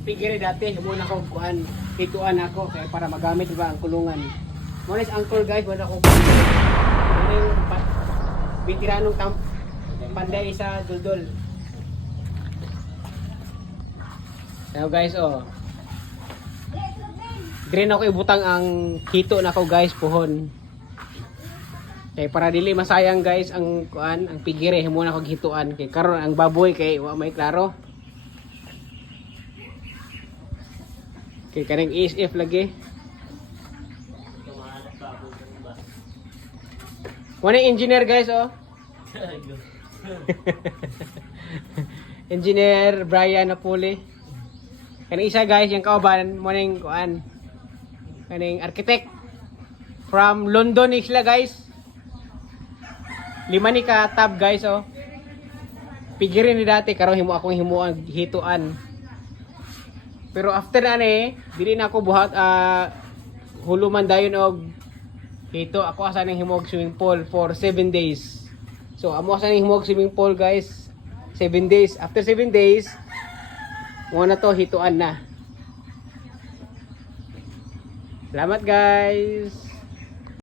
pigiri dati, muna ko kuan, hituan ako kaya para magamit ba ang kulungan. Muna is angkol guys, muna ko muna yung bitiranong panday sa duldol. Now guys, oh. Dire na ako ibutang ang hito na ko guys, puhon. Kay para dili masayang guys ang kuan, ang pigiri muna ko hituan kay karon ang baboy kay wa may klaro. Kay kanang ESF lagi. Muna engineer guys, oh. Engineer Brian Napoli. Kanang isa guys, yung kauban mo ning kuan. Kaning architect from London sila guys. 5 ni ka tab guys, oh. Pigirin ni dati karon himo akong himuan hituan. Pero after na ni, dili na ako buhat huluman dayon og hito. Ako asa nang himog swimming pool for 7 days. So amo asa nang himog swimming pool guys 7 days. After 7 days, mo na to hituan na. Salamat guys.